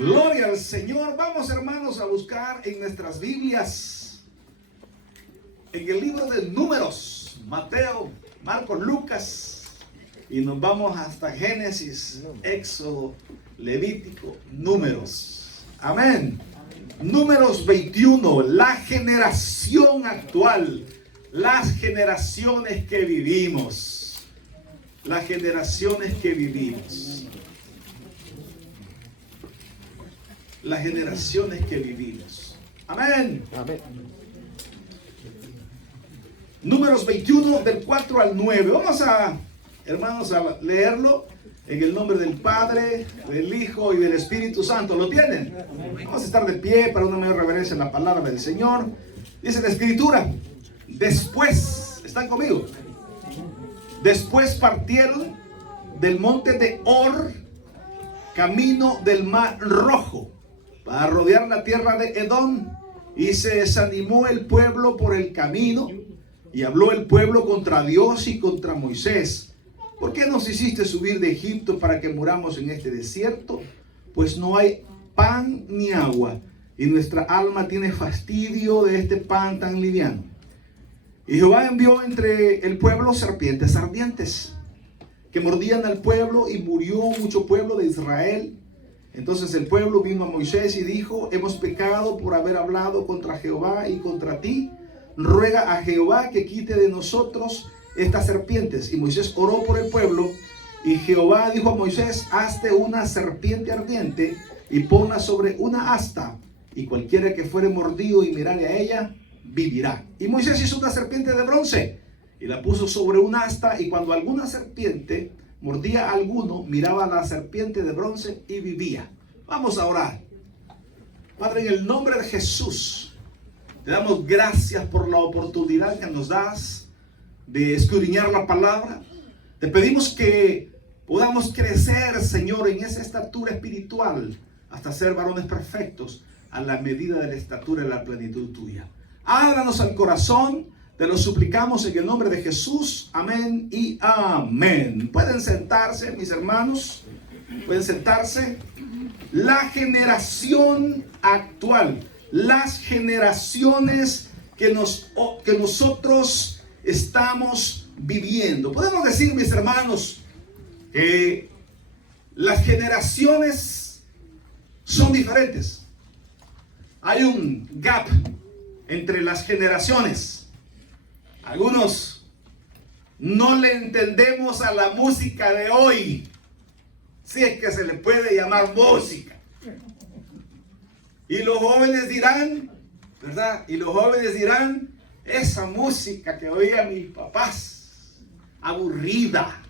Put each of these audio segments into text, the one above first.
Gloria al Señor. Vamos, hermanos, a buscar en nuestras Biblias, en el libro de Números, Mateo, Marcos, Lucas, y nos vamos hasta Génesis, Éxodo, Levítico, Números. Amén. Números 21, la generación actual, las generaciones que vivimos, las generaciones que vivimos. Las generaciones que vivimos. Amén. Amén. Números 21 del 4 al 9. Vamos a, hermanos, a leerlo en el nombre del Padre, del Hijo y del Espíritu Santo. ¿Lo tienen? Vamos a estar de pie para una mayor reverencia en la palabra del Señor. Dice la Escritura: después, ¿están conmigo? Después partieron del monte de Hor, camino del Mar Rojo, para rodear la tierra de Edom, y se desanimó el pueblo por el camino, y habló el pueblo contra Dios y contra Moisés: ¿por qué nos hiciste subir de Egipto para que muramos en este desierto? Pues no hay pan ni agua, y nuestra alma tiene fastidio de este pan tan liviano. Y Jehová envió entre el pueblo serpientes ardientes, que mordían al pueblo, y murió mucho pueblo de Israel. Entonces el pueblo vino a Moisés y dijo: hemos pecado por haber hablado contra Jehová y contra ti. Ruega a Jehová que quite de nosotros estas serpientes. Y Moisés oró por el pueblo, y Jehová dijo a Moisés: hazte una serpiente ardiente y ponla sobre una asta, y cualquiera que fuere mordido y mirare a ella, vivirá. Y Moisés hizo una serpiente de bronce y la puso sobre un asta, y cuando alguna serpiente mordía a alguno, miraba a la serpiente de bronce y vivía. Vamos a orar. Padre, en el nombre de Jesús, te damos gracias por la oportunidad que nos das de escudriñar la palabra. Te pedimos que podamos crecer, Señor, en esa estatura espiritual, hasta ser varones perfectos, a la medida de la estatura y la plenitud tuya. Háblanos al corazón. Te lo suplicamos en el nombre de Jesús. Amén y amén. Pueden sentarse, mis hermanos. Pueden sentarse. La generación actual. Las generaciones que nosotros estamos viviendo. Podemos decir, mis hermanos, que las generaciones son diferentes. Hay un gap entre las generaciones. Algunos no le entendemos a la música de hoy, si es que se le puede llamar música. Y los jóvenes dirán, ¿verdad? Y los jóvenes dirán: esa música que oían mis papás, aburrida,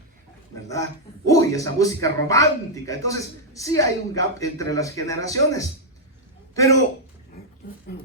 ¿verdad? Uy, esa música romántica. Entonces, sí hay un gap entre las generaciones. Pero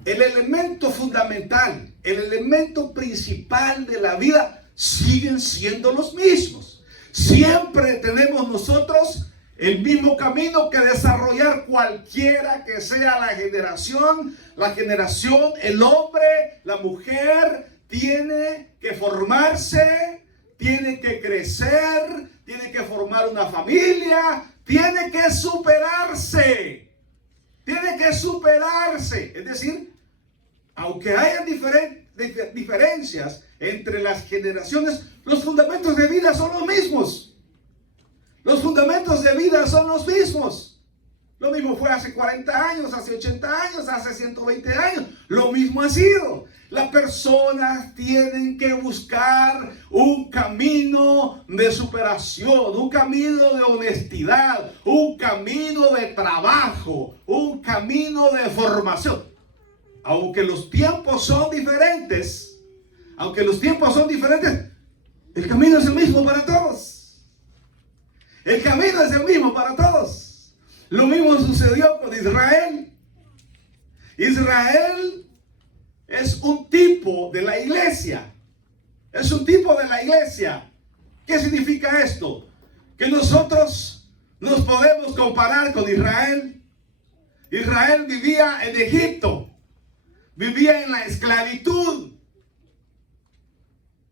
el elemento fundamental, el elemento principal de la vida siguen siendo los mismos. Siempre tenemos nosotros el mismo camino que desarrollar, cualquiera que sea la generación. La generación, el hombre, la mujer, tiene que formarse, tiene que crecer, tiene que formar una familia, tiene que superarse. Tiene que superarse. Es decir, aunque hayan diferencias entre las generaciones, los fundamentos de vida son los mismos. Los fundamentos de vida son los mismos. Lo mismo fue hace 40 años, hace 80 años, hace 120 años. Lo mismo ha sido. Las personas tienen que buscar un camino de superación, un camino de honestidad, un camino de trabajo, un camino de formación. Aunque los tiempos son diferentes, el camino es el mismo para todos. El camino es el mismo para todos. Lo mismo sucedió con Israel. Israel es un tipo de la iglesia. Es un tipo de la iglesia. ¿Qué significa esto? Que nosotros nos podemos comparar con Israel. Israel vivía en Egipto. Vivía en la esclavitud.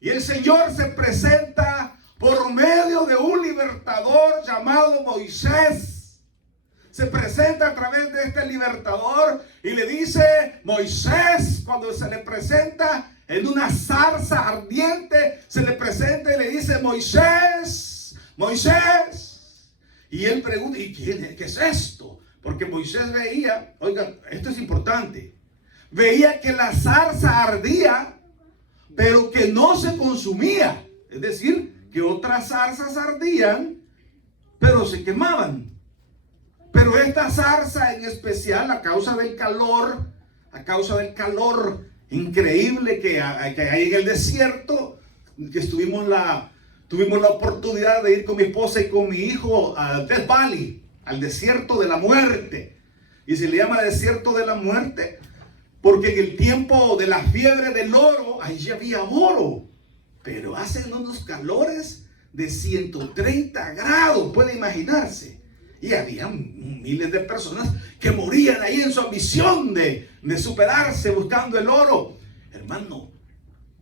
Y el Señor se presenta por medio de un libertador llamado Moisés. Se presenta a través el libertador y le dice, Moisés, cuando se le presenta en una zarza ardiente, se le presenta y le dice, Moisés, Moisés. Y él pregunta, ¿y qué es esto? Porque Moisés veía, oigan, esto es importante, veía que la zarza ardía, pero que no se consumía. Es decir, que otras zarzas ardían, pero se quemaban. Pero esta zarza en especial, a causa del calor increíble que hay en el desierto, que tuvimos la oportunidad de ir con mi esposa y con mi hijo a Death Valley, al desierto de la muerte. Y se le llama desierto de la muerte porque en el tiempo de la fiebre del oro, allí había oro, pero hacen unos calores de 130 grados, puede imaginarse. Y había miles de personas que morían ahí en su ambición de superarse buscando el oro. Hermano,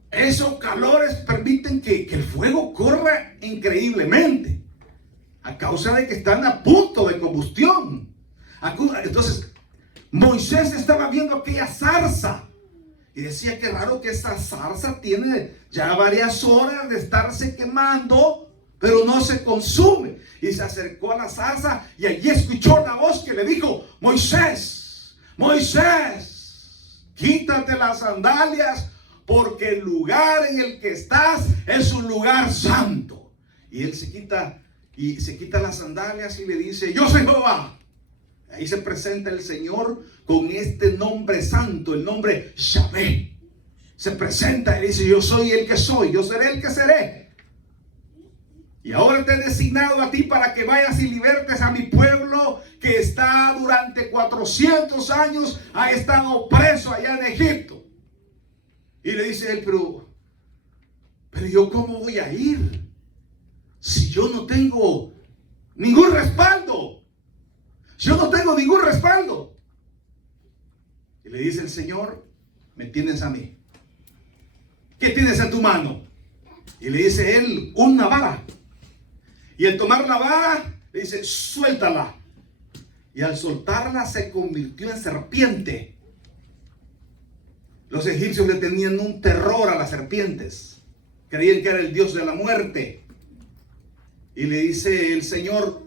esos calores permiten que el fuego corra increíblemente a causa de que están a punto de combustión. Entonces, Moisés estaba viendo aquella zarza y decía que raro que esa zarza tiene ya varias horas de estarse quemando, pero no se consume. Y se acercó a la zarza y allí escuchó una voz que le dijo, Moisés, Moisés, quítate las sandalias porque el lugar en el que estás es un lugar santo. Y él se quita las sandalias y le dice, yo soy Jehová. Ahí se presenta el Señor con este nombre santo, el nombre Yahvé. Se presenta y dice, yo soy el que soy, yo seré el que seré. Y ahora te he designado a ti para que vayas y libertes a mi pueblo que está durante 400 años, ha estado preso allá en Egipto. Y le dice él, pero yo ¿cómo voy a ir? Si yo no tengo ningún respaldo. Yo no tengo ningún respaldo. Y le dice el Señor, me tienes a mí. ¿Qué tienes en tu mano? Y le dice él, una vara. Y al tomar la vara, le dice, suéltala. Y al soltarla se convirtió en serpiente. Los egipcios le tenían un terror a las serpientes. Creían que era el dios de la muerte. Y le dice el Señor,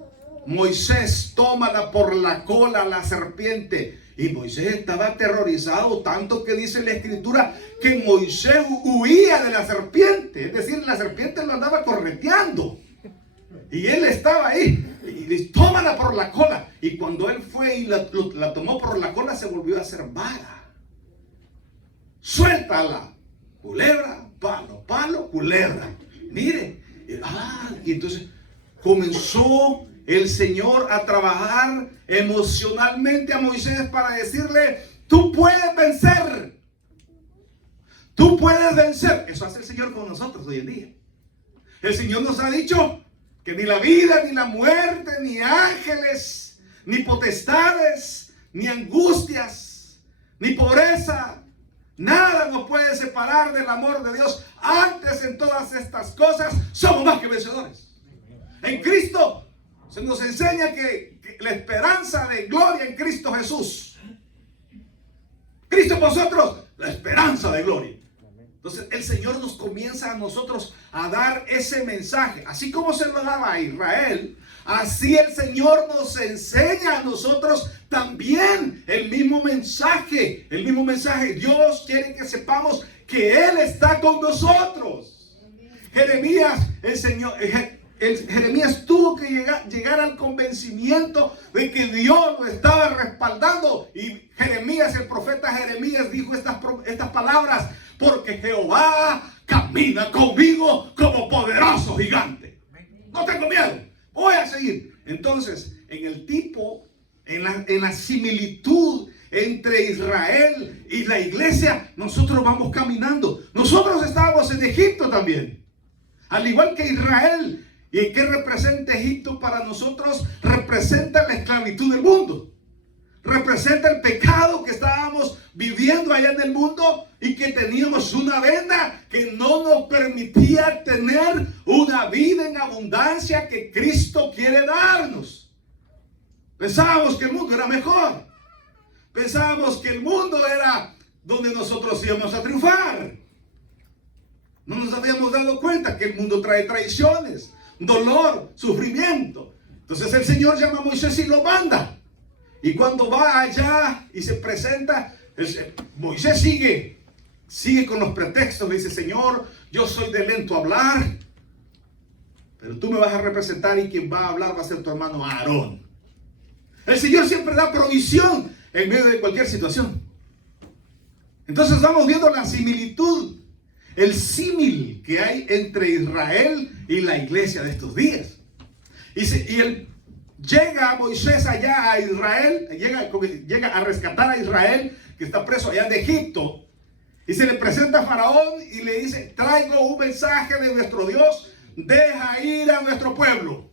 Moisés, tómala por la cola a la serpiente. Y Moisés estaba aterrorizado, tanto que dice la escritura que Moisés huía de la serpiente. Es decir, la serpiente lo andaba correteando. Y él estaba ahí, y dice, tómala por la cola. Y cuando él fue y la tomó por la cola, se volvió a hacer vara. Suéltala. Culebra, palo, palo, culebra. Mire. Y entonces comenzó el Señor a trabajar emocionalmente a Moisés para decirle, tú puedes vencer. Tú puedes vencer. Eso hace el Señor con nosotros hoy en día. El Señor nos ha dicho que ni la vida, ni la muerte, ni ángeles, ni potestades, ni angustias, ni pobreza, nada nos puede separar del amor de Dios. Antes, en todas estas cosas, somos más que vencedores. En Cristo se nos enseña que la esperanza de gloria en Cristo Jesús. Cristo en vosotros, la esperanza de gloria. Entonces el Señor nos comienza a nosotros a dar ese mensaje. Así como se lo daba a Israel, así el Señor nos enseña a nosotros también el mismo mensaje. El mismo mensaje. Dios quiere que sepamos que Él está con nosotros. Jeremías, Jeremías tuvo que llegar al convencimiento de que Dios lo estaba respaldando. Y Jeremías, el profeta Jeremías, dijo estas palabras: porque Jehová camina conmigo como poderoso gigante. No tengo miedo, voy a seguir. Entonces, en la similitud entre Israel y la iglesia, nosotros vamos caminando. Nosotros estábamos en Egipto también, al igual que Israel. ¿Y qué representa Egipto para nosotros? Representa la esclavitud del mundo. Representa el pecado que estábamos viviendo allá en el mundo y que teníamos una venda que no nos permitía tener una vida en abundancia que Cristo quiere darnos. Pensábamos que el mundo era mejor. pensábamos que el mundo era donde nosotros íbamos a triunfar. No nos habíamos dado cuenta que el mundo trae traiciones, dolor, sufrimiento. Entonces el Señor llama a Moisés y lo manda. Y cuando va allá y se presenta, Moisés sigue con los pretextos. Le dice: Señor, yo soy de lento hablar, pero tú me vas a representar y quien va a hablar va a ser tu hermano Aarón. El Señor siempre da provisión en medio de cualquier situación. Entonces vamos viendo la similitud, el símil que hay entre Israel y la iglesia de estos días. Llega Moisés allá a Israel, llega a rescatar a Israel, que está preso allá de Egipto, y se le presenta a Faraón y le dice: traigo un mensaje de nuestro Dios, deja ir a nuestro pueblo.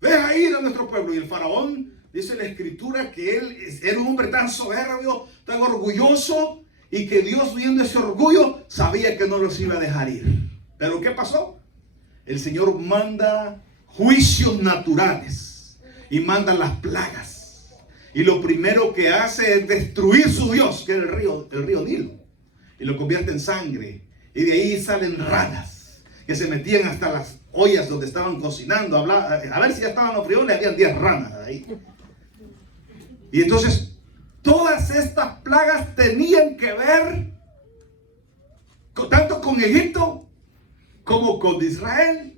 Deja ir a nuestro pueblo. Y el Faraón, dice la escritura, que él era un hombre tan soberbio, tan orgulloso, y que Dios, viendo ese orgullo, sabía que no los iba a dejar ir. Pero ¿qué pasó? El Señor manda juicios naturales y manda las plagas. Y lo primero que hace es destruir su Dios, que es el río Nilo, y lo convierte en sangre. Y de ahí salen ranas que se metían hasta las ollas donde estaban cocinando, a ver si ya estaban los frijoles, habían 10 ranas ahí. Y entonces todas estas plagas tenían que ver tanto con Egipto como con Israel.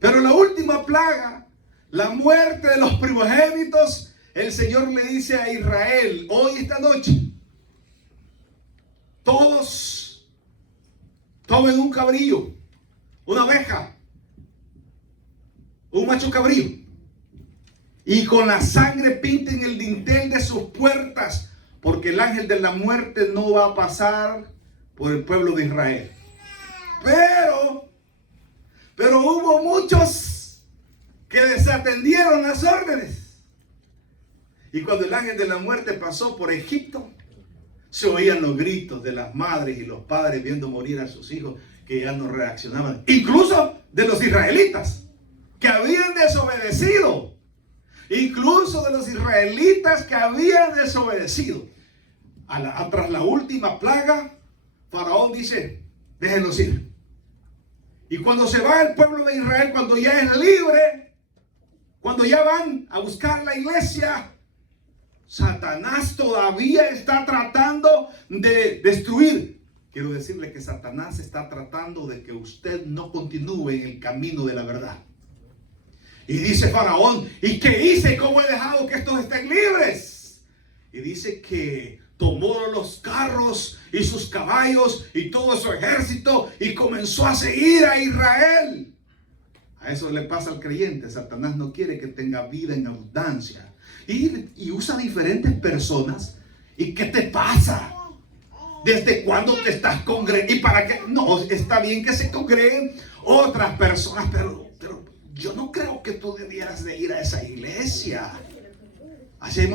Pero la última plaga, la muerte de los primogénitos, el Señor le dice a Israel: hoy, esta noche, todos tomen un cabrillo, una oveja, un macho cabrío, y con la sangre pinten el dintel de sus puertas, porque el ángel de la muerte no va a pasar por el pueblo de Israel. Pero hubo muchos que desatendieron las órdenes. Y cuando el ángel de la muerte pasó por Egipto, se oían los gritos de las madres y los padres viendo morir a sus hijos, que ya no reaccionaban. Incluso de los israelitas que habían desobedecido. Incluso de los israelitas que habían desobedecido. Tras la última plaga, Faraón dice: déjenlos ir. Y cuando se va el pueblo de Israel, cuando ya es libre, cuando ya van a buscar la iglesia, Satanás todavía está tratando de destruir. Quiero decirle que Satanás está tratando de que usted no continúe en el camino de la verdad. Y dice Faraón: ¿y qué hice? ¿Cómo he dejado que estos estén libres? Y dice que tomó los carros y sus caballos y todo su ejército y comenzó a seguir a Israel. A eso le pasa al creyente. Satanás no quiere que tenga vida en abundancia. Y usa diferentes personas. ¿Y qué te pasa? ¿Desde cuándo te estás congregando? ¿Y para qué? No, está bien que se congreguen otras personas, pero yo no creo que tú debieras de ir a esa iglesia. Así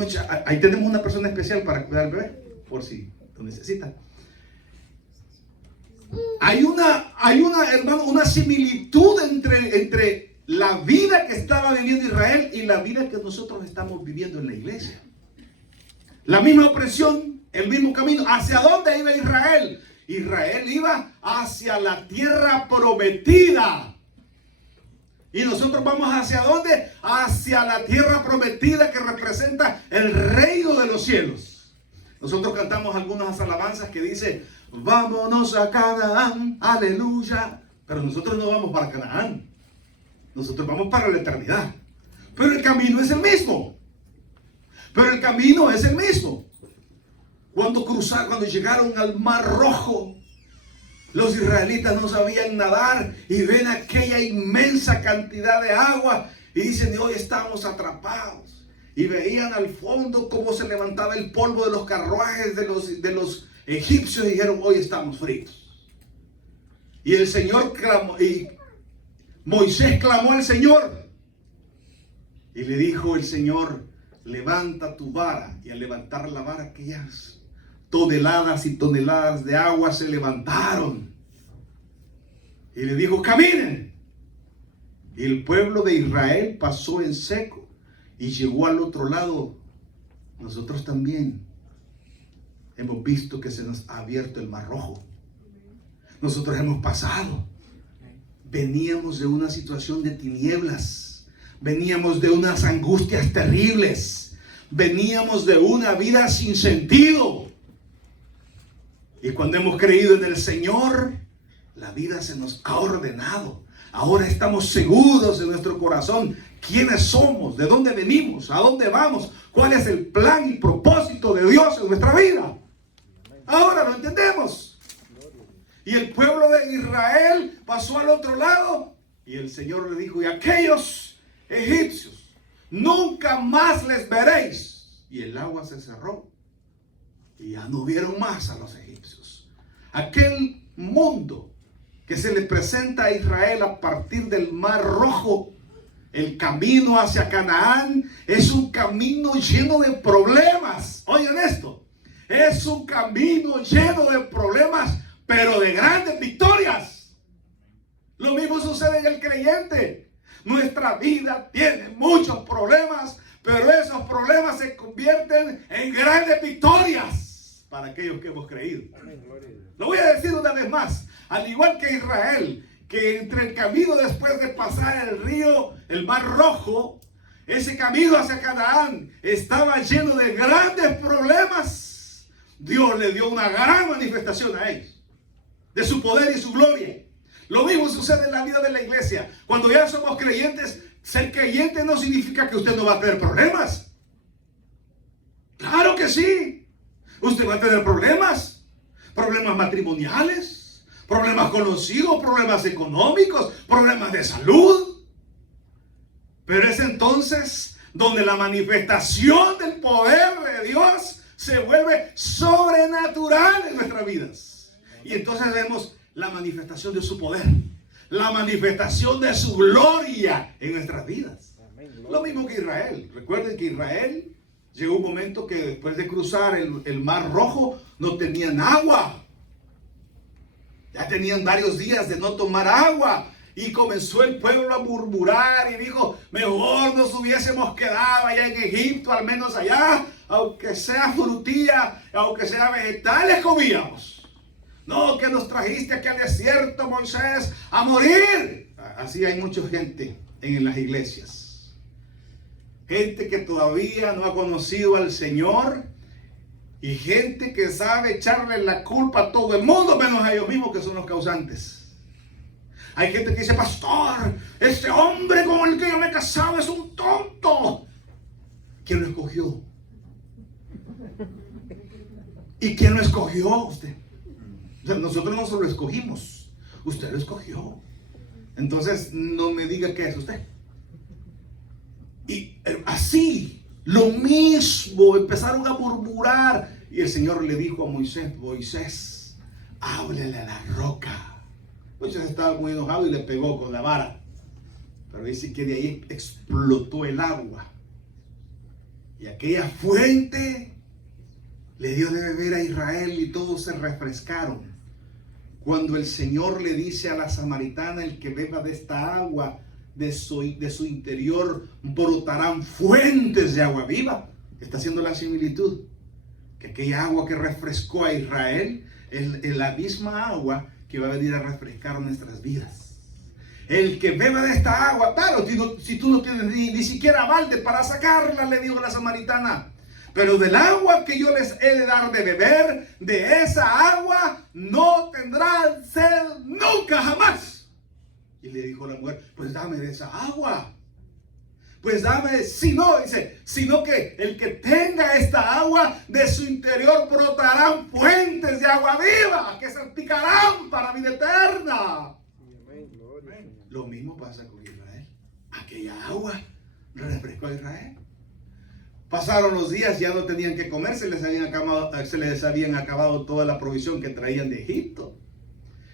ahí tenemos una persona especial para cuidar al bebé, por si lo necesitan. Hay una similitud entre la vida que estaba viviendo Israel y la vida que nosotros estamos viviendo en la iglesia. La misma opresión, el mismo camino. ¿Hacia dónde iba Israel? Israel iba hacia la tierra prometida. Y nosotros vamos ¿hacia dónde? Hacia la tierra prometida, que representa el reino de los cielos. Nosotros cantamos algunas alabanzas que dice: vámonos a Canaán, aleluya. Pero nosotros no vamos para Canaán. Nosotros vamos para la eternidad. Pero el camino es el mismo. Cuando llegaron al Mar Rojo, los israelitas no sabían nadar y ven aquella inmensa cantidad de agua y dicen: hoy estamos atrapados. Y veían al fondo cómo se levantaba el polvo de los carruajes de los egipcios y dijeron: hoy estamos fritos. Y el Señor clamó, y Moisés clamó al Señor. Y le dijo el Señor: levanta tu vara. Y al levantar la vara, aquellas toneladas y toneladas de agua se levantaron. Y le dijo: caminen. Y el pueblo de Israel pasó en seco y llegó al otro lado nosotros también hemos visto que se nos ha abierto el Mar Rojo. Nosotros hemos pasado. Veníamos de una situación de tinieblas. Veníamos de unas angustias terribles. Veníamos de una vida sin sentido. Y cuando hemos creído en el Señor, la vida se nos ha ordenado. Ahora estamos seguros en nuestro corazón quiénes somos, de dónde venimos, a dónde vamos, cuál es el plan y propósito de Dios en nuestra vida. Ahora lo entendemos. Y el pueblo de Israel pasó al otro lado y el Señor le dijo: y aquellos egipcios nunca más les veréis. Y el agua se cerró y ya no vieron más a los egipcios. Aquel mundo que se le presenta a Israel a partir del Mar Rojo, el camino hacia Canaán, es un camino lleno de problemas. Oigan esto, es un camino lleno de problemas, pero de grandes victorias. Lo mismo sucede en el creyente. Nuestra vida tiene muchos problemas, pero esos problemas se convierten en grandes victorias para aquellos que hemos creído. Lo voy a decir una vez más. Al igual que Israel, que entre el camino después de pasar el río, el Mar Rojo, ese camino hacia Canaán estaba lleno de grandes problemas, Dios le dio una gran manifestación a ellos, de su poder y su gloria. Lo mismo sucede en la vida de la iglesia. Cuando ya somos creyentes, ser creyente no significa que usted no va a tener problemas. Claro que sí. Usted va a tener problemas. Problemas matrimoniales, problemas con los hijos, problemas económicos, problemas de salud. Pero es entonces donde la manifestación del poder de Dios se vuelve sobrenatural en nuestras vidas. Y entonces vemos la manifestación de su poder, la manifestación de su gloria en nuestras vidas. Lo mismo que Israel. Recuerden que Israel llegó un momento que después de cruzar el Mar Rojo no tenían agua. Ya tenían varios días de no tomar agua. Y comenzó el pueblo a murmurar y dijo: mejor nos hubiésemos quedado allá en Egipto, al menos allá, aunque sea frutilla, aunque sea vegetales comíamos. No, que nos trajiste aquí al desierto, Moisés, a morir. Así hay mucha gente en las iglesias. Gente que todavía no ha conocido al Señor. Y gente que sabe echarle la culpa a todo el mundo, menos a ellos mismos, que son los causantes. Hay gente que dice: pastor, este hombre con el que yo me he casado es un tonto. ¿Quién lo escogió? ¿Y quién lo escogió? Usted. O sea, nosotros no se lo escogimos, usted lo escogió. Entonces no me diga qué es usted. Y así, lo mismo, empezaron a murmurar. Y el Señor le dijo a Moisés: Moisés, háblale a la roca. Moisés estaba muy enojado y le pegó con la vara. Pero dice que de ahí explotó el agua. Y aquella fuente le dio de beber a Israel y todos se refrescaron. Cuando el Señor le dice a la samaritana: el que beba de esta agua, de su interior brotarán fuentes de agua viva. Está haciendo la similitud. Que aquella agua que refrescó a Israel es la misma agua que va a venir a refrescar nuestras vidas. El que beba de esta agua, claro, si tú no tienes ni siquiera balde para sacarla, le dijo la samaritana, pero del agua que yo les he de dar de beber, de esa agua no tendrán sed nunca jamás. Y le dijo la mujer: pues dame de esa agua. Pues dame, sino que el que tenga esta agua, de su interior brotarán fuentes de agua viva que salpicarán para vida eterna. Lo mismo pasa con Israel. Aquella agua refrescó a Israel. Pasaron los días, ya no tenían que comer, se les habían acabado toda la provisión que traían de Egipto.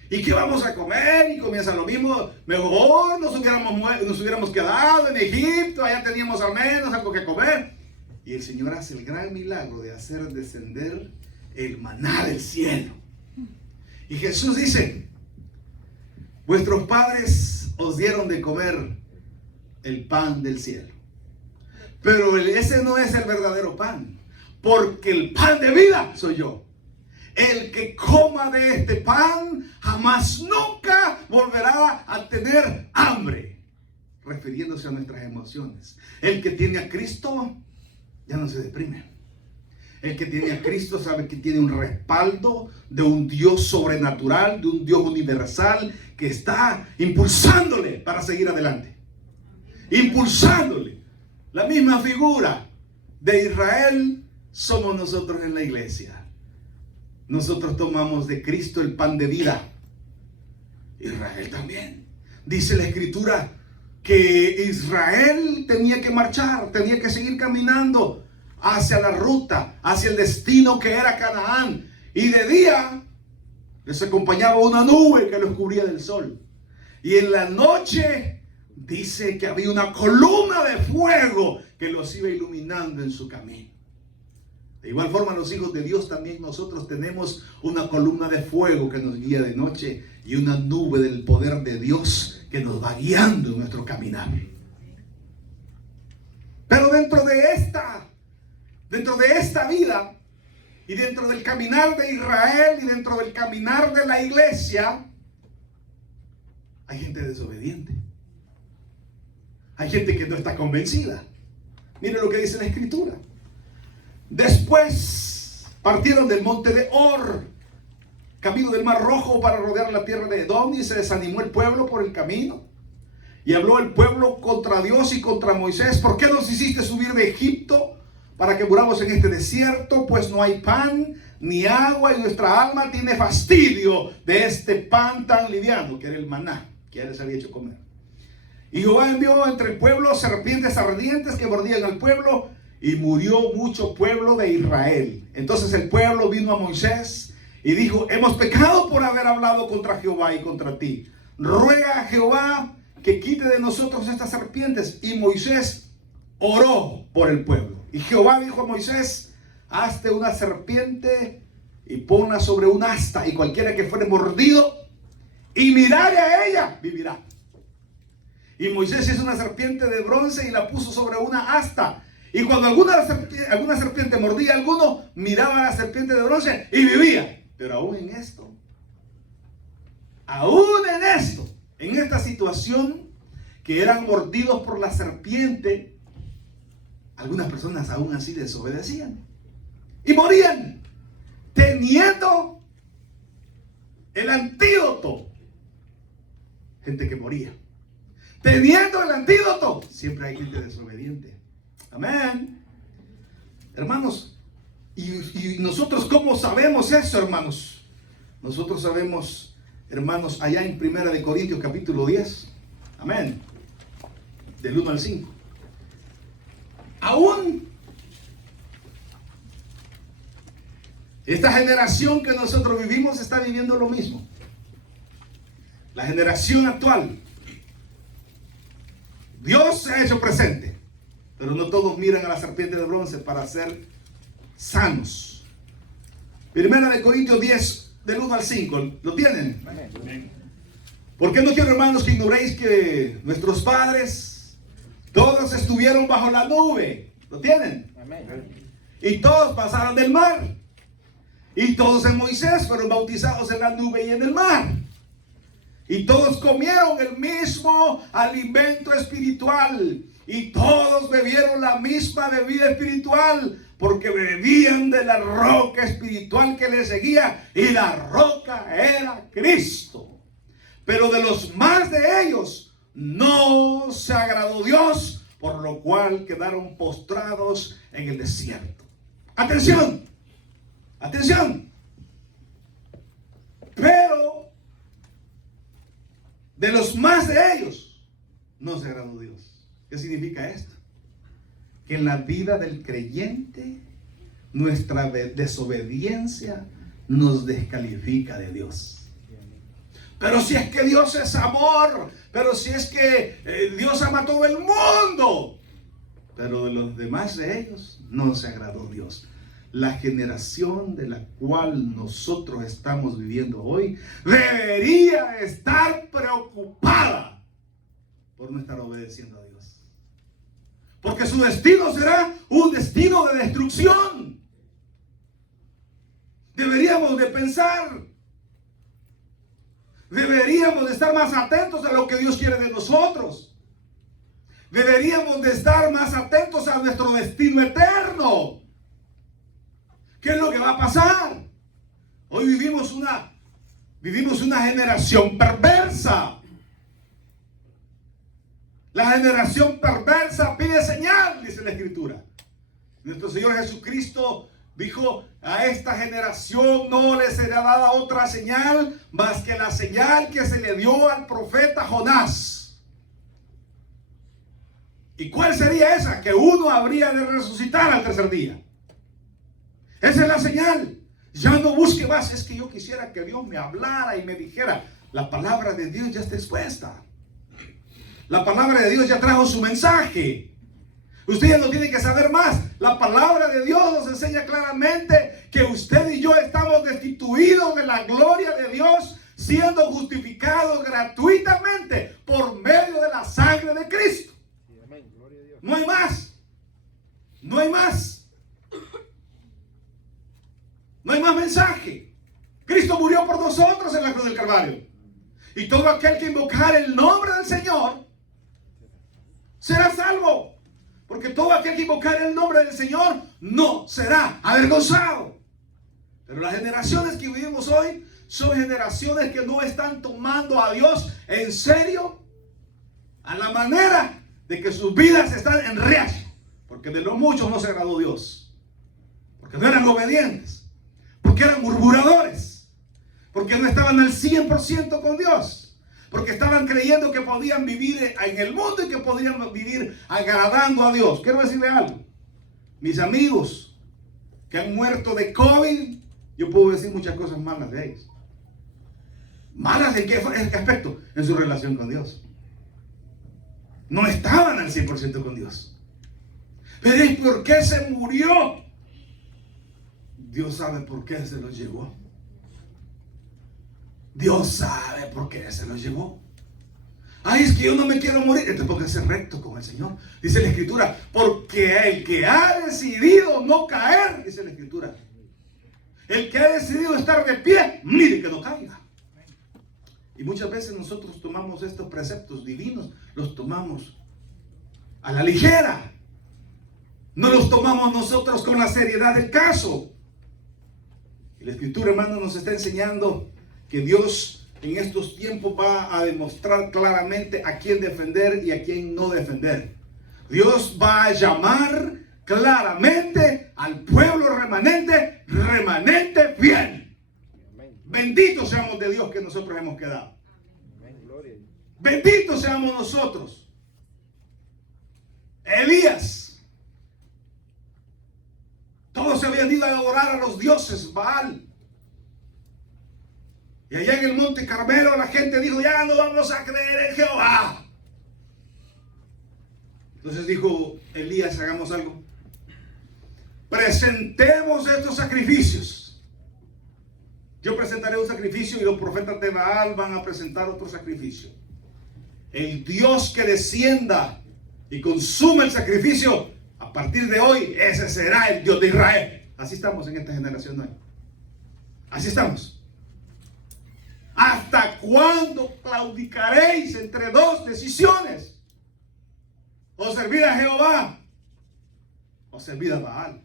¿Y qué vamos a comer? Y comienza lo mismo. Mejor nos hubiéramos quedado en Egipto, allá teníamos al menos algo que comer. Y el Señor hace el gran milagro de hacer descender el maná del cielo. Y Jesús dice: vuestros padres os dieron de comer el pan del cielo, pero ese no es el verdadero pan. porque el pan de vida soy yo. El que coma de este pan jamás nunca volverá a tener hambre. Refiriéndose a nuestras emociones. El que tiene a Cristo ya no se deprime. El que tiene a Cristo sabe que tiene un respaldo de un Dios sobrenatural, de un Dios universal que está impulsándole para seguir adelante. Impulsándole. La misma figura de Israel somos nosotros en la iglesia. Nosotros tomamos de Cristo el pan de vida. Israel también. Dice la Escritura que Israel tenía que marchar, tenía que seguir caminando hacia la ruta, hacia el destino que era Canaán. Y de día les acompañaba una nube que los cubría del sol. Y en la noche dice que había una columna de fuego que los iba iluminando en su camino. De igual forma, los hijos de Dios también nosotros tenemos una columna de fuego que nos guía de noche y una nube del poder de Dios que nos va guiando en nuestro caminar. Pero dentro de esta vida y dentro del caminar de Israel y dentro del caminar de la iglesia, hay gente desobediente. Hay gente que no está convencida. Mire lo que dice la Escritura. Después partieron del monte de Or, camino del Mar Rojo, para rodear la tierra de Edom, y se desanimó el pueblo por el camino. Y habló el pueblo contra Dios y contra Moisés: ¿por qué nos hiciste subir de Egipto para que muramos en este desierto? Pues no hay pan ni agua, y nuestra alma tiene fastidio de este pan tan liviano, que era el maná, que ya les había hecho comer. Y Jehová envió entre el pueblo serpientes ardientes que mordían al pueblo, y murió mucho pueblo de Israel. Entonces el pueblo vino a Moisés y dijo: hemos pecado por haber hablado contra Jehová y contra ti. Ruega a Jehová que quite de nosotros estas serpientes. Y Moisés oró por el pueblo. Y Jehová dijo a Moisés: hazte una serpiente y ponla sobre un asta, y cualquiera que fuere mordido y mirare a ella, vivirá. Y Moisés hizo una serpiente de bronce y la puso sobre una asta. Y cuando alguna serpiente mordía a alguno, miraba a la serpiente de bronce y vivía. Pero aún en esta situación, que eran mordidos por la serpiente, algunas personas aún así desobedecían y morían, teniendo el antídoto. Gente que moría teniendo el antídoto. Siempre hay gente desobediente. Amén. Hermanos, y nosotros, ¿cómo sabemos eso, hermanos? Nosotros sabemos, hermanos, allá en 1 Corintios capítulo 10. Amén. Del 1 al 5. Aún esta generación que nosotros vivimos está viviendo lo mismo. La generación actual. Dios se ha hecho presente, pero no todos miran a la serpiente de bronce para ser sanos. 1 Corintios 10, del 1 al 5. ¿Lo tienen? Amén. ¿Por qué no quiero, hermanos, que ignoréis que nuestros padres todos estuvieron bajo la nube? ¿Lo tienen? Amén. Y todos pasaron del mar. Y todos en Moisés fueron bautizados en la nube y en el mar. Y todos comieron el mismo alimento espiritual. Y todos bebieron la misma bebida espiritual, porque bebían de la roca espiritual que les seguía. Y la roca era Cristo. Pero de los más de ellos no se agradó Dios, por lo cual quedaron postrados en el desierto. Atención, atención. Pero de los más de ellos no se agradó Dios. ¿Qué significa esto? Que en la vida del creyente nuestra desobediencia nos descalifica de Dios. Pero si es que Dios es amor, pero si es que Dios ama a todo el mundo, pero de los demás de ellos no se agradó Dios. La generación de la cual nosotros estamos viviendo hoy debería estar preocupada por no estar obedeciendo a Dios, porque su destino será un destino de destrucción. pensar. Deberíamos de estar más atentos a lo que Dios quiere de nosotros. Deberíamos de estar más atentos a nuestro destino eterno. ¿Qué es lo que va a pasar? Hoy vivimos una generación perversa. La generación perversa pide señal, dice la Escritura. Nuestro Señor Jesucristo dijo: a esta generación no le será dada otra señal más que la señal que se le dio al profeta Jonás. ¿Y cuál sería esa? Que uno habría de resucitar al tercer día. Esa es la señal. Ya no busque más. Es que yo quisiera que Dios me hablara y me dijera. La palabra de Dios ya está expuesta. La palabra de Dios ya trajo su mensaje. Usted ya no tiene que saber más. La palabra de Dios nos enseña claramente que usted y yo estamos destituidos de la gloria de Dios, siendo justificados gratuitamente por medio de la sangre de Cristo. No hay más. No hay más. No hay más mensaje. Cristo murió por nosotros en la cruz del Calvario. Y todo aquel que invocar el nombre del Señor será salvo. Porque todo aquel que invocar el nombre del Señor no será avergonzado. Pero las generaciones que vivimos hoy son generaciones que no están tomando a Dios en serio, a la manera de que sus vidas están en riesgo. Porque de lo mucho no se agradó Dios. Porque no eran obedientes. Porque eran murmuradores. Porque no estaban al 100% con Dios. Porque estaban creyendo que podían vivir en el mundo y que podían vivir agradando a Dios. Quiero decirle algo. Mis amigos que han muerto de COVID, yo puedo decir muchas cosas malas de ellos. ¿Malas en qué aspecto? En su relación con Dios. No estaban al 100% con Dios. Pero ¿y por qué se murió? Dios sabe por qué se los llevó. Dios sabe por qué se los llevó. Ay, es que yo no me quiero morir. Entonces póngase recto con el Señor. Dice la Escritura, porque el que ha decidido no caer, dice la Escritura, el que ha decidido estar de pie, mire que no caiga. Y muchas veces nosotros tomamos estos preceptos divinos, los tomamos a la ligera. No los tomamos nosotros con la seriedad del caso. Y la Escritura, hermano, nos está enseñando que Dios en estos tiempos va a demostrar claramente a quién defender y a quién no defender. Dios va a llamar claramente al pueblo remanente, remanente fiel. Benditos seamos de Dios que nosotros hemos quedado. Benditos seamos nosotros. Elías. Todos se habían ido a adorar a los dioses Baal. Y allá en el monte Carmelo la gente dijo: ya no vamos a creer en Jehová. Entonces dijo Elías: hagamos algo. Presentemos estos sacrificios. Yo presentaré un sacrificio y los profetas de Baal van a presentar otro sacrificio. El Dios que descienda y consuma el sacrificio, a partir de hoy, ese será el Dios de Israel. Así estamos en esta generación hoy. Así estamos. ¿Hasta cuándo claudicaréis entre dos decisiones? O servir a Jehová o servir a Baal.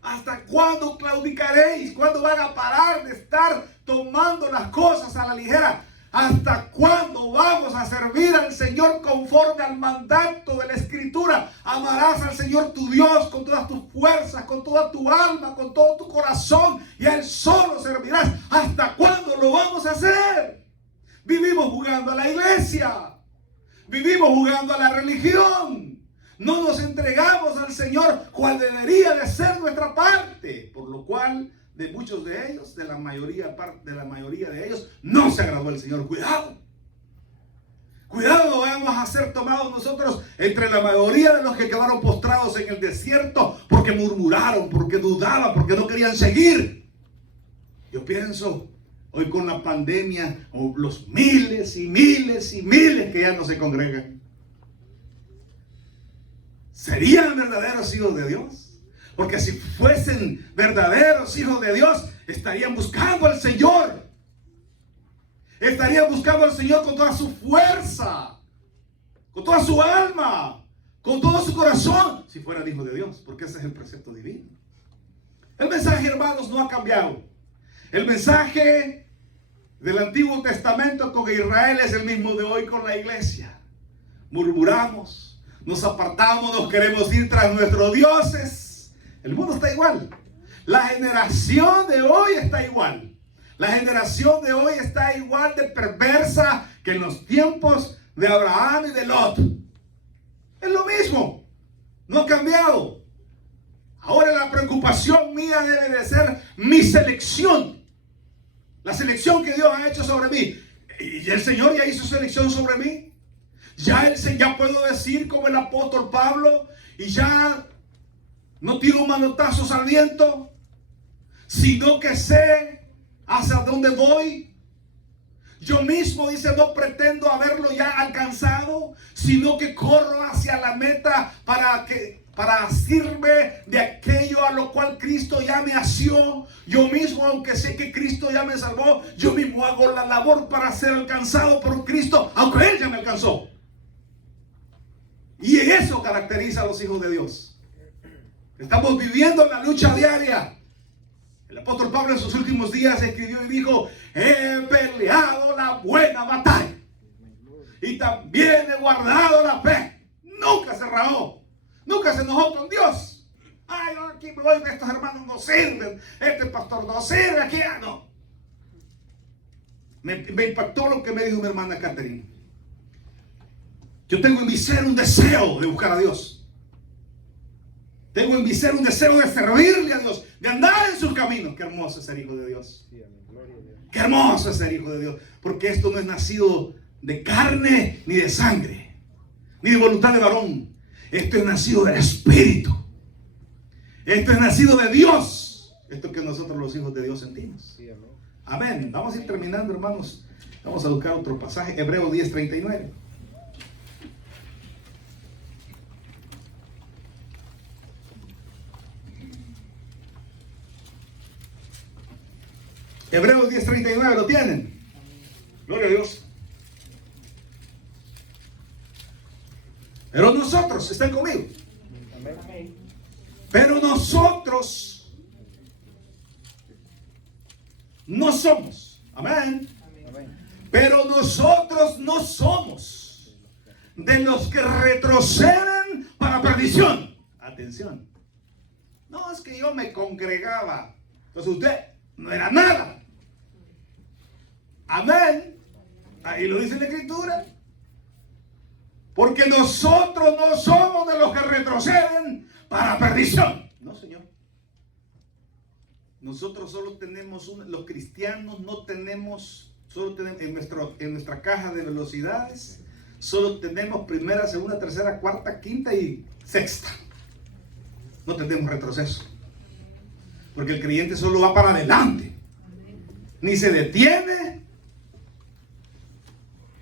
¿Hasta cuándo claudicaréis? ¿Cuándo van a parar de estar tomando las cosas a la ligera? ¿Hasta cuándo vamos a servir al Señor conforme al mandato de la Escritura? Amarás al Señor tu Dios con todas tus fuerzas, con toda tu alma, con todo tu corazón, y a Él solo servirás. ¿Hasta cuándo lo vamos a hacer? Vivimos jugando a la iglesia. Vivimos jugando a la religión. No nos entregamos al Señor cual debería de ser nuestra parte. Por lo cual, de muchos de ellos, de la mayoría de ellos, no se agradó el Señor. Cuidado. Cuidado, no vamos a ser tomados nosotros entre la mayoría de los que quedaron postrados en el desierto porque murmuraron, porque dudaban, porque no querían seguir. Yo pienso, hoy con la pandemia, los miles y miles y miles que ya no se congregan, ¿serían verdaderos hijos de Dios? Porque si fuesen verdaderos hijos de Dios, estarían buscando al Señor. Estarían buscando al Señor con toda su fuerza, con toda su alma, con todo su corazón, si fueran hijos de Dios, porque ese es el precepto divino. El mensaje, hermanos, no ha cambiado. El mensaje del Antiguo Testamento con Israel es el mismo de hoy con la iglesia. Murmuramos, nos apartamos, nos queremos ir tras nuestros dioses. El mundo está igual. La generación de hoy está igual. La generación de hoy está igual de perversa que en los tiempos de Abraham y de Lot. Es lo mismo. No ha cambiado. Ahora la preocupación mía debe de ser mi selección. La selección que Dios ha hecho sobre mí. Y el Señor ya hizo selección sobre mí. Ya puedo decir como el apóstol Pablo. Y ya no tiro manotazos al viento, sino que sé hacia dónde voy. Yo mismo, dice, no pretendo haberlo ya alcanzado, sino que corro hacia la meta para asirme de aquello a lo cual Cristo ya me asió. Yo mismo, aunque sé que Cristo ya me salvó, yo mismo hago la labor para ser alcanzado por Cristo, aunque Él ya me alcanzó. Y eso caracteriza a los hijos de Dios. Estamos viviendo la lucha diaria. El apóstol Pablo en sus últimos días escribió y dijo: he peleado la buena batalla y también he guardado la fe. Nunca se rajó, nunca se enojó con Dios. Ay, no, aquí me voy, estos hermanos no sirven, este pastor no sirve, aquí ya no. Me impactó lo que me dijo mi hermana Catherine. Yo tengo en mi ser un deseo de buscar a Dios. Tengo en mi ser un deseo de servirle a Dios, de andar en sus caminos. Qué hermoso es ser hijo de Dios. Qué hermoso es ser hijo de Dios. Porque esto no es nacido de carne ni de sangre, ni de voluntad de varón. Esto es nacido del Espíritu. Esto es nacido de Dios. Esto que nosotros los hijos de Dios sentimos. Amén. Vamos a ir terminando, hermanos. Vamos a buscar otro pasaje. Hebreos 10:39. Hebreos 10:39, ¿lo tienen? Gloria a Dios. Pero nosotros, están conmigo. Pero nosotros no somos. Amén. Pero nosotros no somos de los que retroceden para perdición. Atención. No es que yo me congregaba. Entonces usted no era nada. Amén. Ahí lo dice la Escritura. Porque nosotros no somos de los que retroceden para perdición. No, Señor. Nosotros solo tenemos los cristianos no tenemos, solo tenemos en nuestra caja de velocidades, solo tenemos primera, segunda, tercera, cuarta, quinta y sexta. No tenemos retroceso. Porque el creyente solo va para adelante. Ni se detiene,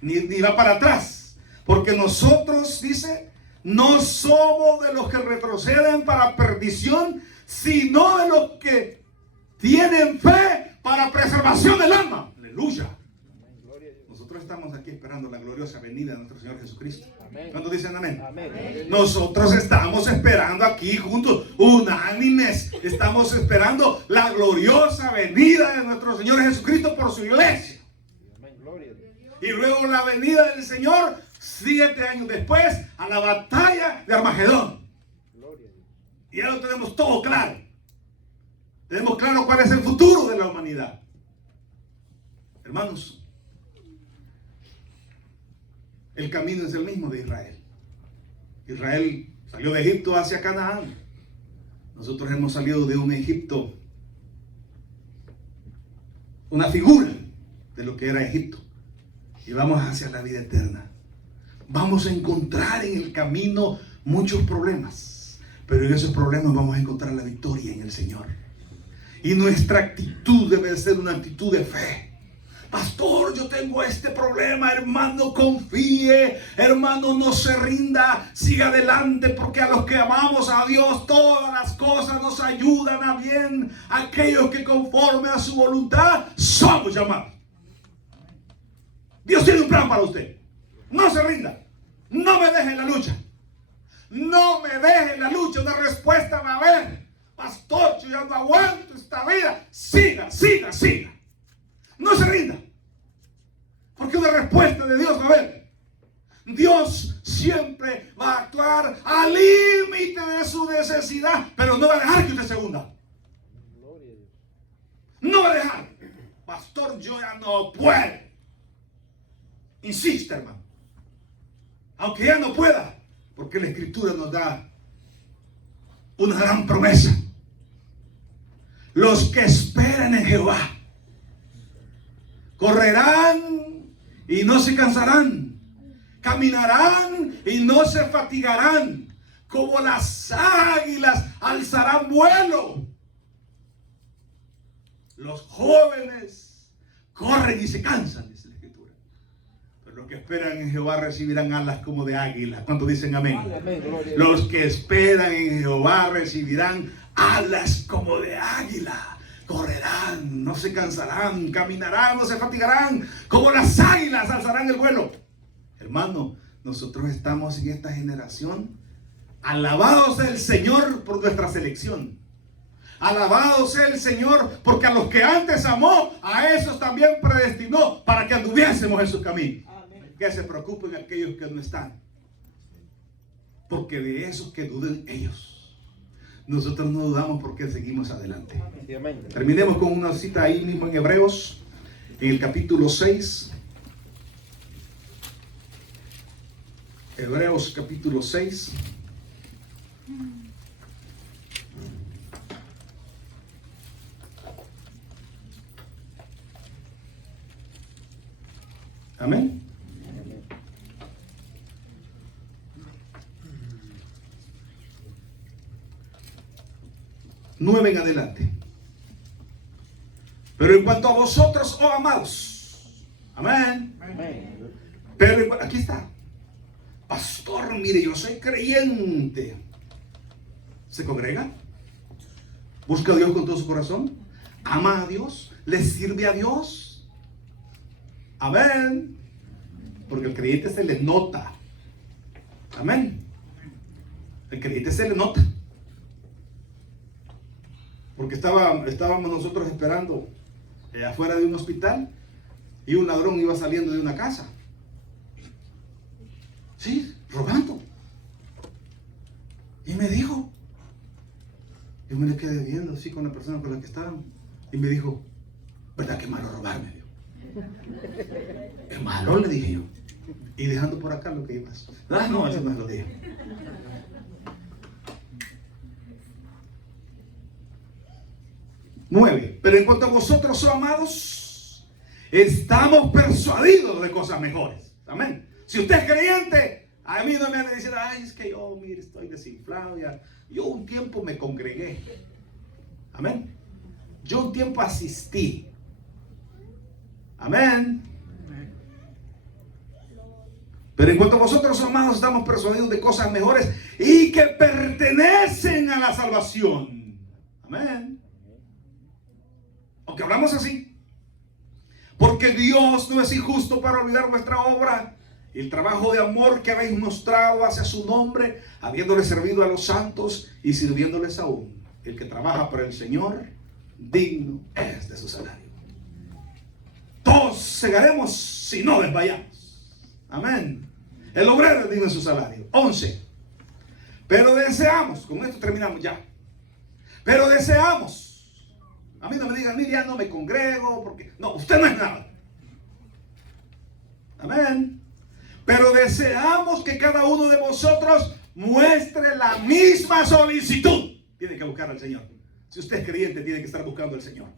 ni va para atrás. Porque nosotros, dice, no somos de los que retroceden para perdición, sino de los que tienen fe para preservación del alma. Aleluya. Nosotros estamos aquí esperando la gloriosa venida de nuestro Señor Jesucristo. ¿Cuántos dicen amén? Amén? Nosotros estamos esperando aquí juntos, unánimes. Estamos esperando la gloriosa venida de nuestro Señor Jesucristo por su iglesia. Y luego la venida del Señor 7 años después a la batalla de Armagedón. Y ya lo tenemos todo claro. Tenemos claro cuál es el futuro de la humanidad. Hermanos, el camino es el mismo de Israel. Israel salió de Egipto hacia Canaán. Nosotros hemos salido de un Egipto, una figura de lo que era Egipto, y vamos hacia la vida eterna. Vamos a encontrar en el camino muchos problemas, pero en esos problemas vamos a encontrar la victoria en el Señor. Y nuestra actitud debe ser una actitud de fe. Pastor, yo tengo este problema. Hermano, confíe. Hermano, no se rinda. Siga adelante, porque a los que amamos a Dios, todas las cosas nos ayudan a bien. Aquellos que conforme a su voluntad somos llamados. Dios tiene un plan para usted. No se rinda. No me deje en la lucha. No me deje en la lucha. Una respuesta va a haber. Pastor, yo ya no aguanto esta vida. Siga, siga, siga. No se rinda. Porque una respuesta de Dios va a haber. Dios siempre va a actuar al límite de su necesidad, pero no va a dejar que usted se hunda. No va a dejar. Pastor, yo ya no puedo. Insiste, hermano. Aunque ya no pueda, porque la Escritura nos da una gran promesa. Los que esperan en Jehová correrán y no se cansarán, caminarán y no se fatigarán, como las águilas alzarán vuelo. Los jóvenes corren y se cansan, dice la Escritura, pero los que esperan en Jehová recibirán alas como de águila. ¿Cuántos dicen amén? Los que esperan en Jehová recibirán alas como de águila. Correrán, no se cansarán, caminarán, no se fatigarán, como las águilas alzarán el vuelo. Hermano, nosotros estamos en esta generación. Alabado sea el Señor por nuestra selección. Alabado sea el Señor, porque a los que antes amó, a esos también predestinó para que anduviésemos en sus caminos. Amén. Que se preocupen aquellos que no están, porque de esos que duden ellos. Nosotros no dudamos porque seguimos adelante. Terminemos con una cita ahí mismo en Hebreos, en el capítulo 6. Hebreos capítulo 6. Amén. 9 en adelante. Pero en cuanto a vosotros, oh amados, amén. Pero aquí está. Pastor, mire, yo soy creyente. ¿Se congrega? ¿Busca a Dios con todo su corazón? ¿Ama a Dios? ¿Le sirve a Dios? Amén. Porque el creyente se le nota. Amén. El creyente se le nota. Porque estábamos nosotros esperando afuera de un hospital y un ladrón iba saliendo de una casa. Sí, robando. Y me dijo, yo me le quedé viendo así con la persona con la que estaban. Y me dijo, ¿verdad que es malo robarme? Es malo, le dije yo. Y dejando por acá lo que ibas. Ah, no, eso no es lo que dije. Nueve. Pero en cuanto a vosotros, oh amados, estamos persuadidos de cosas mejores. Amén. Si usted es creyente, a mí no me han de decir, ay, es que yo, mire, estoy desinflado ya. Yo un tiempo me congregué. Amén. Yo un tiempo asistí. Amén. Pero en cuanto a vosotros, amados, estamos persuadidos de cosas mejores y que pertenecen a la salvación. Amén. Aunque hablamos así, porque Dios no es injusto para olvidar vuestra obra y el trabajo de amor que habéis mostrado hacia su nombre, habiéndole servido a los santos y sirviéndoles aún. El que trabaja por el Señor, digno es de su salario. Todos segaremos si no desmayamos. Amén. El obrero es digno de su salario. 11. Pero deseamos, con esto terminamos ya. Pero deseamos. A mí no me digan, mire, ya no me congrego, porque no, usted no es nada. Amén. Pero deseamos que cada uno de vosotros muestre la misma solicitud. Tiene que buscar al Señor. Si usted es creyente, tiene que estar buscando al Señor.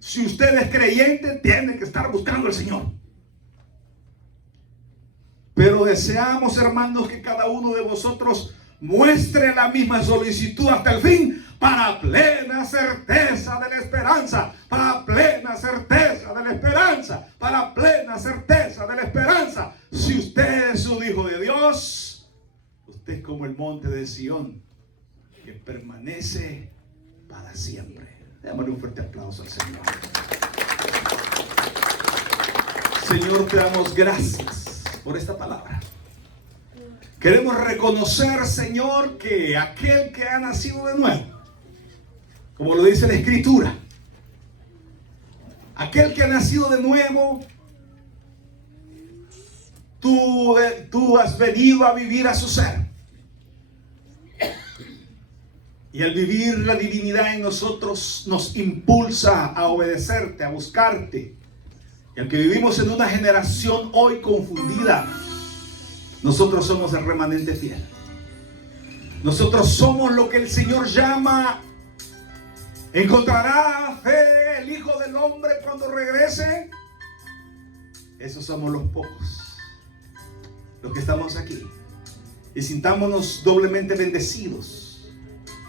Si usted es creyente, tiene que estar buscando al Señor. Pero deseamos, hermanos, que cada uno de vosotros muestre la misma solicitud hasta el fin, para plena certeza de la esperanza. Para plena certeza de la esperanza. de Sión, que permanece para siempre. Démosle un fuerte aplauso al Señor. Señor, te damos gracias por esta palabra. Queremos reconocer, Señor, que aquel que ha nacido de nuevo, como lo dice la Escritura, aquel que ha nacido de nuevo, tú has venido a vivir a su ser. Y al vivir la divinidad en nosotros nos impulsa a obedecerte, a buscarte. Y aunque vivimos en una generación hoy confundida, nosotros somos el remanente fiel. Nosotros somos lo que el Señor llama: ¿encontrará fe el Hijo del Hombre cuando regrese? Esos somos los pocos, los que estamos aquí. Y sintámonos doblemente bendecidos,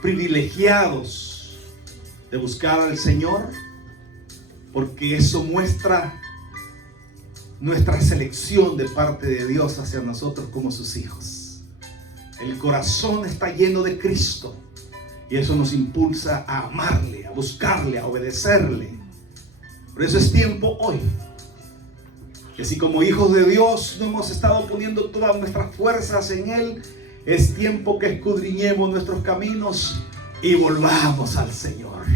privilegiados de buscar al Señor, porque eso muestra nuestra selección de parte de Dios hacia nosotros como sus hijos. El corazón está lleno de Cristo y eso nos impulsa a amarle, a buscarle, a obedecerle. Por eso es tiempo hoy que, si como hijos de Dios no hemos estado poniendo todas nuestras fuerzas en Él, es tiempo que escudriñemos nuestros caminos y volvamos al Señor.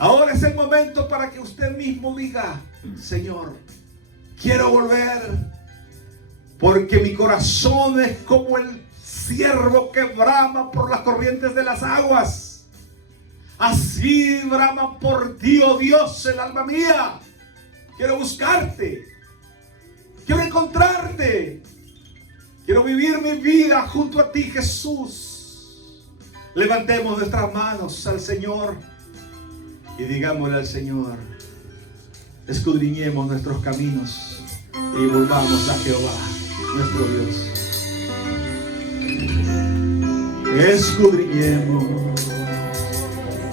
Ahora es el momento para que usted mismo diga: Señor, quiero volver, porque mi corazón es como el ciervo que brama por las corrientes de las aguas. Así brama por ti, oh Dios, el alma mía. Quiero buscarte, quiero encontrarte, quiero vivir mi vida junto a ti, Jesús. Levantemos nuestras manos al Señor y digámosle al Señor: escudriñemos nuestros caminos y volvamos a Jehová, nuestro Dios. Escudriñemos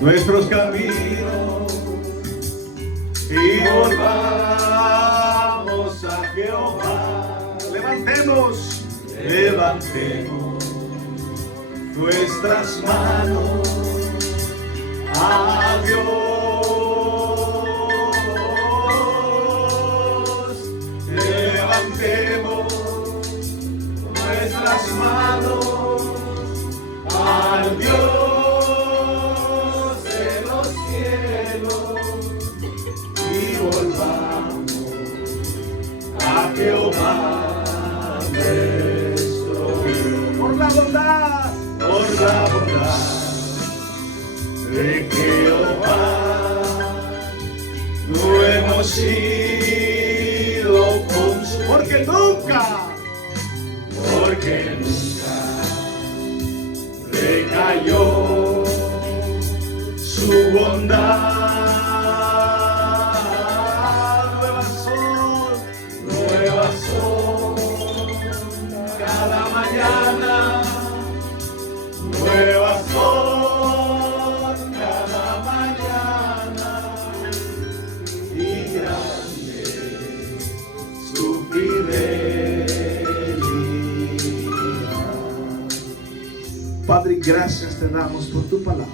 nuestros caminos y volvamos a Jehová. Levantemos nuestras manos a Dios. Levantemos nuestras manos al Dios de los cielos y volvamos a Jehová nuestro Dios. Por la bondad de Jehová no hemos sido consumidos, porque nunca recayó su bondad. Nuevas son cada mañana, nuevas son cada mañana, y grande su fidelidad. Padre, gracias te damos por tu palabra.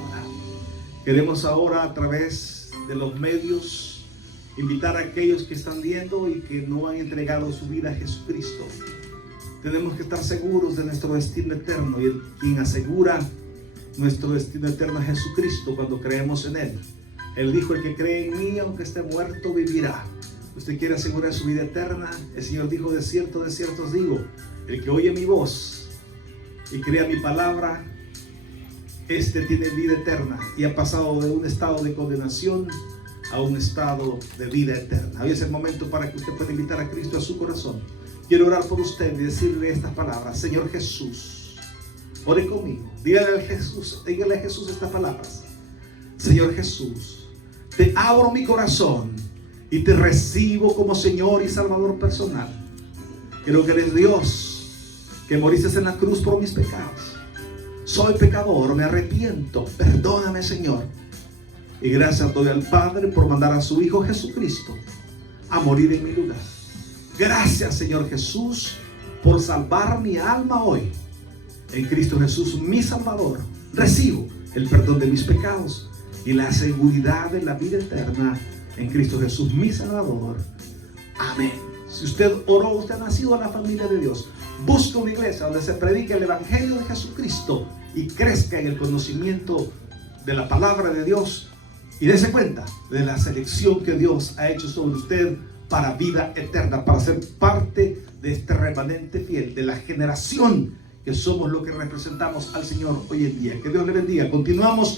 Queremos ahora, a través de los medios, invitar a aquellos que están viendo y que no han entregado su vida a Jesucristo. Tenemos que estar seguros de nuestro destino eterno, y quien asegura nuestro destino eterno es Jesucristo cuando creemos en Él. Él dijo: el que cree en mí, aunque esté muerto, vivirá. ¿Usted quiere asegurar su vida eterna? El Señor dijo: de cierto os digo, el que oye mi voz y crea mi palabra, este tiene vida eterna y ha pasado de un estado de condenación a un estado de vida eterna. Hoy es el momento para que usted pueda invitar a Cristo a su corazón. Quiero orar por usted y decirle estas palabras: Señor Jesús, ore conmigo. Dígale a Jesús estas palabras: Señor Jesús, te abro mi corazón y te recibo como Señor y Salvador personal. Creo que eres Dios, que moriste en la cruz por mis pecados. Soy pecador, me arrepiento, perdóname, Señor. Y gracias doy al Padre por mandar a su Hijo Jesucristo a morir en mi lugar. Gracias, Señor Jesús, por salvar mi alma hoy. en Cristo Jesús, mi Salvador, recibo el perdón de mis pecados y la seguridad de la vida eterna en Cristo Jesús, mi Salvador. Amén. Si usted oró, usted ha nacido a la familia de Dios. Busca una iglesia donde se predique el Evangelio de Jesucristo y crezca en el conocimiento de la palabra de Dios, y dése cuenta de la selección que Dios ha hecho sobre usted para vida eterna, para ser parte de este remanente fiel, de la generación que somos lo que representamos al Señor hoy en día. Que Dios le bendiga. Continuamos